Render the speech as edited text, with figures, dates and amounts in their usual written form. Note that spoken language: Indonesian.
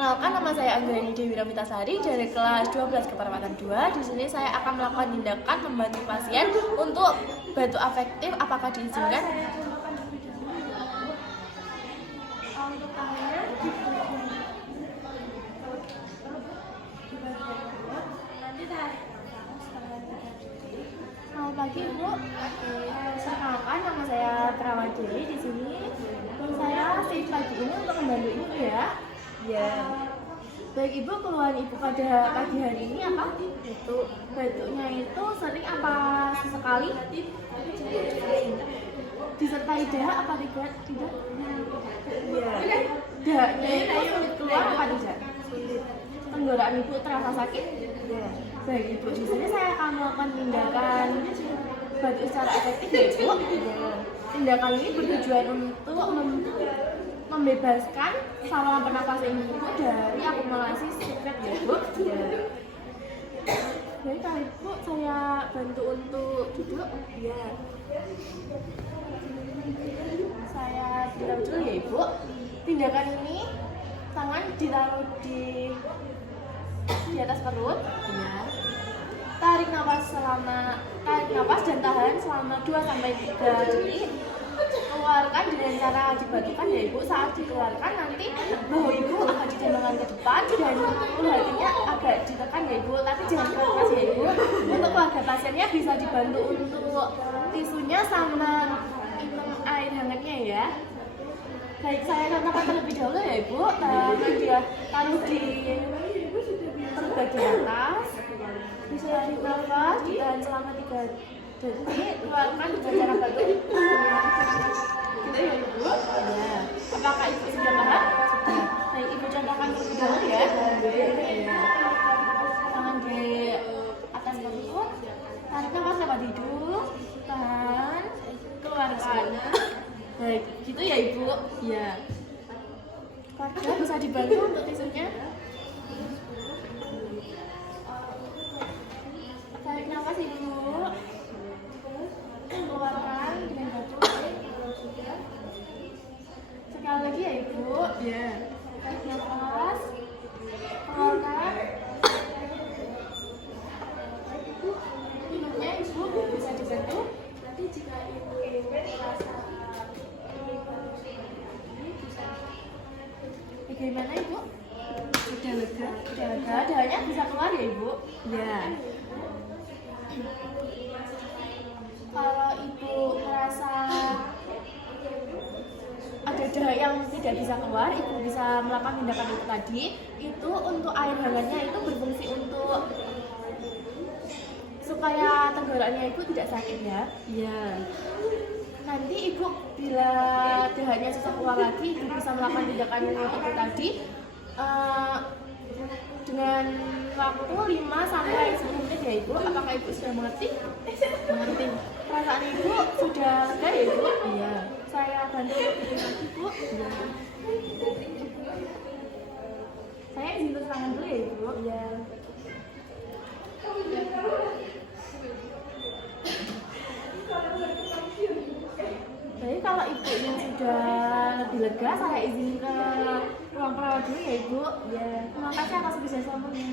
Perkenalkan, nama saya Anggreni Dewi Ramitasari dari kelas 12 Keperawatan 2. Di sini saya akan melakukan tindakan membantu pasien untuk batu afektif. Apakah diizinkan? Selamat pagi, Bu. Perkenalkan, nama saya Perawat Dewi. Di sini saya shift pagi ini untuk membantu Ibu ya. Ya, Baik Ibu, keluhan Ibu pada pagi hari ini apa? Itu batuknya itu sering apa sesekali? Disertai dahak apa tidak? Tidak. ya, Dahaknya itu sulit keluar apa tidak? sulit. Tenggorokan Ibu terasa sakit? Ya, Baik Ibu, di sini saya akan melakukan tindakan batuk secara efektif ya Ibu. Tindakan ini bertujuan untuk membebaskan saluran pernapasan Ibu dari akumulasi sekret ya Bu. ya, Baik kalau Ibu, saya bantu untuk duduk. ya, Saya bilang dulu ya Ibu. Tindakan ini tangan ditaruh di atas perut. ya, Tarik nafas dan tahan selama 2-3 detik. Keluarkan dengan cara dibatukan ya Ibu. Saat dikeluarkan nanti bahu Ibu akan didorongkan ke depan dan hatinya agak ditekan ya Ibu, tapi jangan keras ya Ibu. Untuk keluarga pasiennya bisa dibantu untuk tisunya sama air hangatnya ya. Baik, saya contohkan terlebih dahulu ya Ibu. Dia taruh di perut bagian atas, bisa dinafas, ditahan selama 3 detik, keluarkan dengan cara batuk. Gitu ya Ibu. ya, Apakah Ibu sudah paham? Sudah. Baik, Ibu contohkan terlebih dahulu ya. Tangan di atas perut, tarik nafas lewat hidung, tahan, keluarkan. Baik, gitu ya Ibu. ya, Keluarga bisa dibantu untuk tisunya. Tarik nafas Ibu, keluarkan dengan batuk. Sekali lagi ya Ibu. ya, Tarik nafas, keluarkan. Minumnya Ibu bisa dibantu. Nanti jika Ibu merasa bagaimana Ibu? sudah lega. Udah lega, dahanya bisa keluar ya Ibu? Ya, Kalau Ibu merasa ada dahak yang tidak bisa keluar, Ibu bisa melakukan tindakan itu tadi. Itu untuk air hangatnya itu berfungsi untuk supaya tenggorokannya Ibu tidak sakit ya. ya, Nanti Ibu bila dahaknya susah keluar lagi, Ibu bisa melakukan tindakan itu tadi dengan waktu 5-10 menit ya Ibu. Apakah Ibu sudah mengerti? mengerti. Perasaan Ibu sudah lega ya Ibu? Iya, Saya bantu lebih lagi Bu. ya, Saya izin terus tangan dulu ya Ibu. ya, Jadi kalau Ibu yang sudah lebih lega, saya izin ke ruang perawat dulu ya Ibu. ya. Terima kasih atas kerjasamanya.